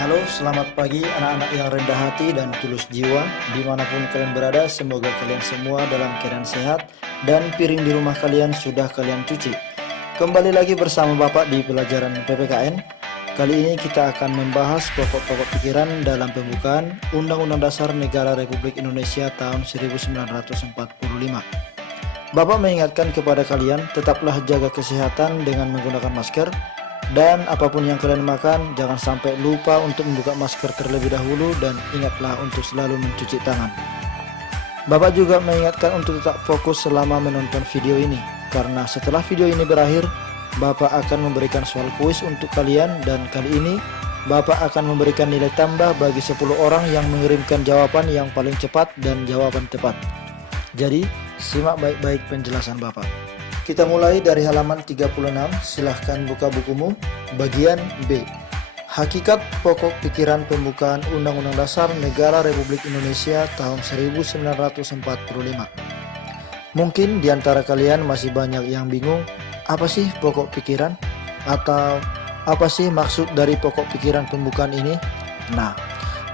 Halo, selamat pagi anak-anak yang rendah hati dan tulus jiwa. Dimanapun kalian berada, semoga kalian semua dalam keadaan sehat dan piring di rumah kalian sudah kalian cuci. Kembali lagi bersama Bapak di pelajaran PPKN. Kali ini kita akan membahas pokok-pokok pikiran dalam pembukaan Undang-Undang Dasar Negara Republik Indonesia tahun 1945. Bapak mengingatkan kepada kalian, tetaplah jaga kesehatan dengan menggunakan masker. Dan apapun yang kalian makan, jangan sampai lupa untuk membuka masker terlebih dahulu dan ingatlah untuk selalu mencuci tangan. Bapak juga mengingatkan untuk tetap fokus selama menonton video ini, karena setelah video ini berakhir, Bapak akan memberikan soal kuis untuk kalian dan kali ini Bapak akan memberikan nilai tambah bagi 10 orang yang mengirimkan jawaban yang paling cepat dan jawaban tepat. Jadi, simak baik-baik penjelasan Bapak. Kita mulai dari halaman 36, silahkan buka bukumu, bagian B. Hakikat pokok pikiran pembukaan Undang-Undang Dasar Negara Republik Indonesia tahun 1945. Mungkin di antara kalian masih banyak yang bingung, apa sih pokok pikiran? Atau apa sih maksud dari pokok pikiran pembukaan ini? Nah,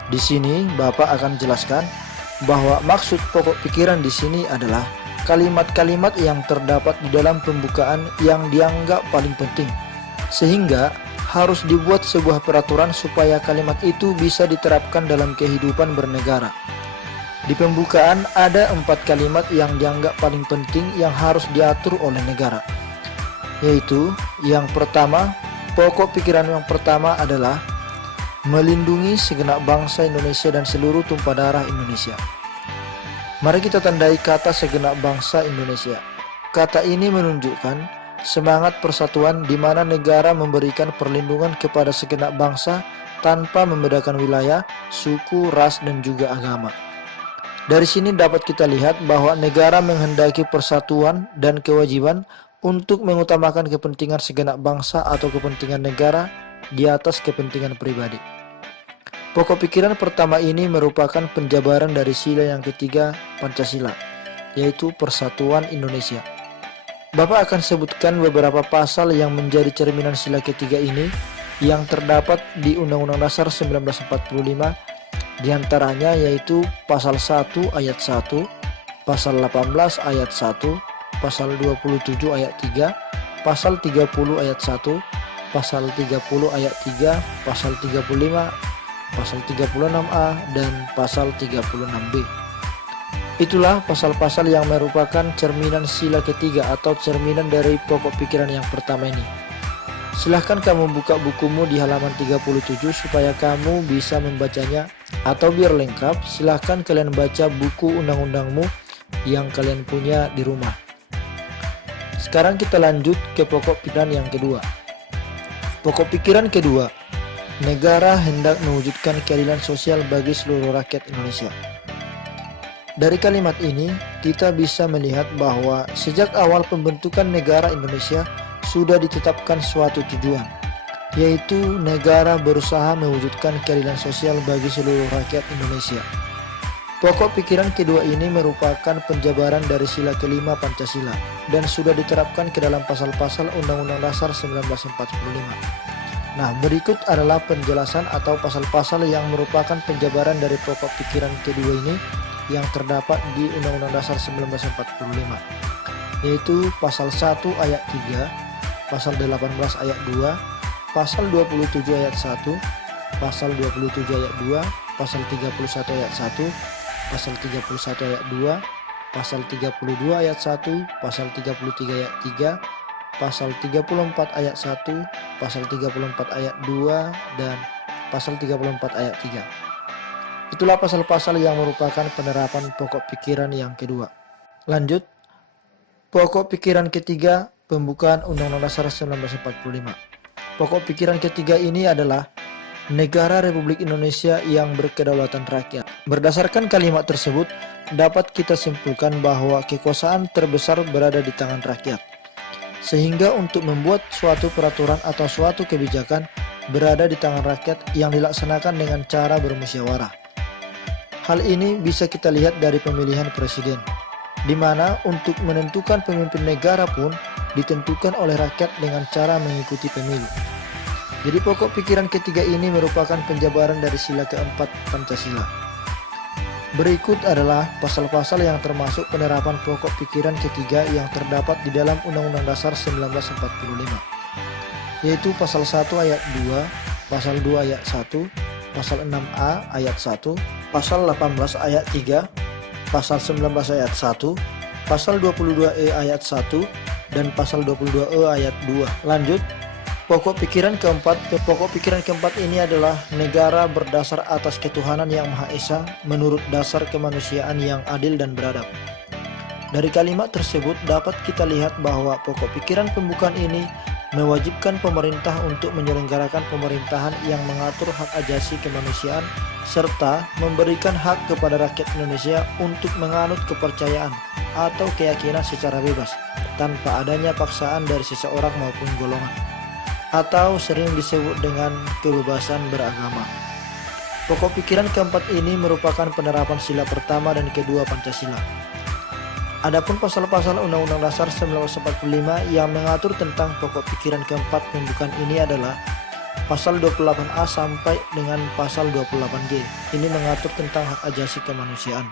di sini Bapak akan jelaskan bahwa maksud pokok pikiran di sini adalah kalimat-kalimat yang terdapat di dalam pembukaan yang dianggap paling penting, sehingga harus dibuat sebuah peraturan supaya kalimat itu bisa diterapkan dalam kehidupan bernegara. Di pembukaan ada 4 kalimat yang dianggap paling penting yang harus diatur oleh negara, yaitu yang pertama, pokok pikiran yang pertama adalah melindungi segenap bangsa Indonesia dan seluruh tumpah darah Indonesia. Mari kita tandai kata segenap bangsa Indonesia. Kata ini menunjukkan semangat persatuan di mana negara memberikan perlindungan kepada segenap bangsa tanpa membedakan wilayah, suku, ras, dan juga agama. Dari sini dapat kita lihat bahwa negara menghendaki persatuan dan kewajiban untuk mengutamakan kepentingan segenap bangsa atau kepentingan negara di atas kepentingan pribadi. Pokok pikiran pertama ini merupakan penjabaran dari sila yang ketiga Pancasila, yaitu Persatuan Indonesia. Bapak akan sebutkan beberapa pasal yang menjadi cerminan sila ketiga ini yang terdapat di Undang-Undang Dasar 1945, diantaranya yaitu Pasal 1 Ayat 1, Pasal 18 Ayat 1, Pasal 27 Ayat 3, Pasal 30 Ayat 1, Pasal 30 Ayat 3, Pasal 35, Pasal 36A, dan Pasal 36B. Itulah pasal-pasal yang merupakan cerminan sila ketiga atau cerminan dari pokok pikiran yang pertama ini. Silahkan kamu buka bukumu di halaman 37 supaya kamu bisa membacanya, atau biar lengkap silahkan kalian baca buku undang-undangmu yang kalian punya di rumah. Sekarang kita lanjut ke pokok pikiran yang kedua. Pokok pikiran kedua, negara hendak mewujudkan keadilan sosial bagi seluruh rakyat Indonesia. Dari kalimat ini, kita bisa melihat bahwa sejak awal pembentukan negara Indonesia sudah ditetapkan suatu tujuan, yaitu negara berusaha mewujudkan keadilan sosial bagi seluruh rakyat Indonesia. Pokok pikiran kedua ini merupakan penjabaran dari sila kelima Pancasila dan sudah diterapkan ke dalam pasal-pasal Undang-Undang Dasar 1945. Nah, berikut adalah penjelasan atau pasal-pasal yang merupakan penjabaran dari pokok pikiran kedua ini yang terdapat di Undang-Undang Dasar 1945, yaitu Pasal 1 Ayat 3, Pasal 18 Ayat 2, Pasal 27 Ayat 1, Pasal 27 Ayat 2, Pasal 31 Ayat 1, Pasal 31 Ayat 2, Pasal 32 Ayat 1, Pasal 33 Ayat 3, Pasal 34 Ayat 1, Pasal 34 Ayat 2, dan Pasal 34 Ayat 3. Itulah pasal-pasal yang merupakan penerapan pokok pikiran yang kedua. Lanjut, pokok pikiran ketiga, pembukaan Undang-Undang Dasar 1945. Pokok pikiran ketiga ini adalah negara Republik Indonesia yang berkedaulatan rakyat. Berdasarkan kalimat tersebut, dapat kita simpulkan bahwa kekuasaan terbesar berada di tangan rakyat. Sehingga untuk membuat suatu peraturan atau suatu kebijakan berada di tangan rakyat yang dilaksanakan dengan cara bermusyawarah. Hal ini bisa kita lihat dari pemilihan presiden, di mana untuk menentukan pemimpin negara pun ditentukan oleh rakyat dengan cara mengikuti pemilu. Jadi pokok pikiran ketiga ini merupakan penjabaran dari sila keempat Pancasila. Berikut adalah pasal-pasal yang termasuk penerapan pokok pikiran ketiga yang terdapat di dalam Undang-Undang Dasar 1945, yaitu pasal 1 ayat 2, pasal 2 ayat 1, pasal 6A ayat 1, pasal 18 ayat 3, pasal 19 ayat 1, pasal 22E ayat 1, dan pasal 22E ayat 2. Lanjut, pokok pikiran keempat ini adalah negara berdasar atas ketuhanan yang Maha Esa menurut dasar kemanusiaan yang adil dan beradab. Dari kalimat tersebut dapat kita lihat bahwa pokok pikiran pembukaan ini mewajibkan pemerintah untuk menyelenggarakan pemerintahan yang mengatur hak ajasi kemanusiaan serta memberikan hak kepada rakyat Indonesia untuk menganut kepercayaan atau keyakinan secara bebas tanpa adanya paksaan dari seseorang maupun golongan, atau sering disebut dengan kebebasan beragama. Pokok pikiran keempat ini merupakan penerapan sila pertama dan kedua Pancasila. Adapun pasal-pasal Undang-Undang Dasar 1945 yang mengatur tentang pokok pikiran keempat pembukaan ini adalah pasal 28A sampai dengan pasal 28G. Ini mengatur tentang hak ajasi kemanusiaan.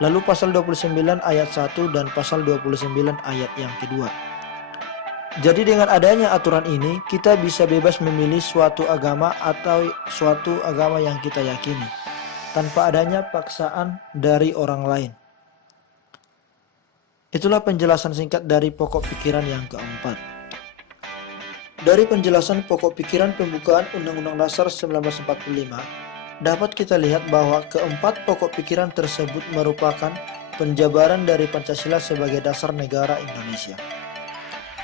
Lalu pasal 29 ayat 1 dan pasal 29 ayat yang kedua. Jadi dengan adanya aturan ini, kita bisa bebas memilih suatu agama atau suatu agama yang kita yakini, tanpa adanya paksaan dari orang lain. Itulah penjelasan singkat dari pokok pikiran yang keempat. Dari penjelasan pokok pikiran pembukaan Undang-Undang Dasar 1945, dapat kita lihat bahwa keempat pokok pikiran tersebut merupakan penjabaran dari Pancasila sebagai dasar negara Indonesia.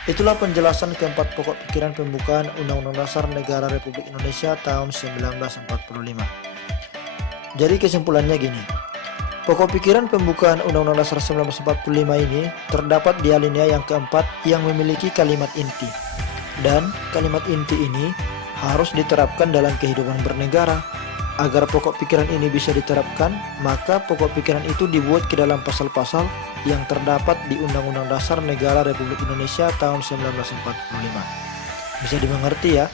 Itulah penjelasan keempat pokok pikiran pembukaan Undang-Undang Dasar Negara Republik Indonesia tahun 1945. Jadi kesimpulannya gini, pokok pikiran pembukaan Undang-Undang Dasar 1945 ini terdapat di alinea yang keempat yang memiliki kalimat inti. Dan kalimat inti ini harus diterapkan dalam kehidupan bernegara. Agar pokok pikiran ini bisa diterapkan, maka pokok pikiran itu dibuat ke dalam pasal-pasal yang terdapat di Undang-Undang Dasar Negara Republik Indonesia tahun 1945. Bisa dimengerti ya?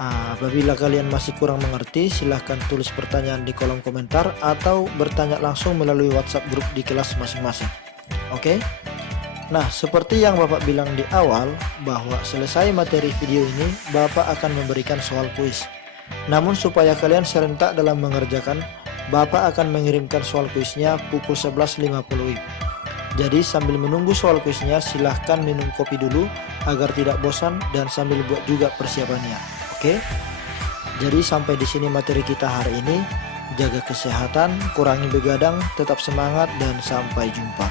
Apabila kalian masih kurang mengerti, silahkan tulis pertanyaan di kolom komentar atau bertanya langsung melalui WhatsApp grup di kelas masing-masing. Oke? Nah, seperti yang Bapak bilang di awal, bahwa selesai materi video ini, Bapak akan memberikan soal kuis. Namun supaya kalian serentak dalam mengerjakan, Bapak akan mengirimkan soal kuisnya pukul 11.50 WIB. Jadi sambil menunggu soal kuisnya, silahkan minum kopi dulu agar tidak bosan dan sambil buat juga persiapannya. Oke? Jadi sampai di sini materi kita hari ini. Jaga kesehatan, kurangi begadang, tetap semangat dan sampai jumpa.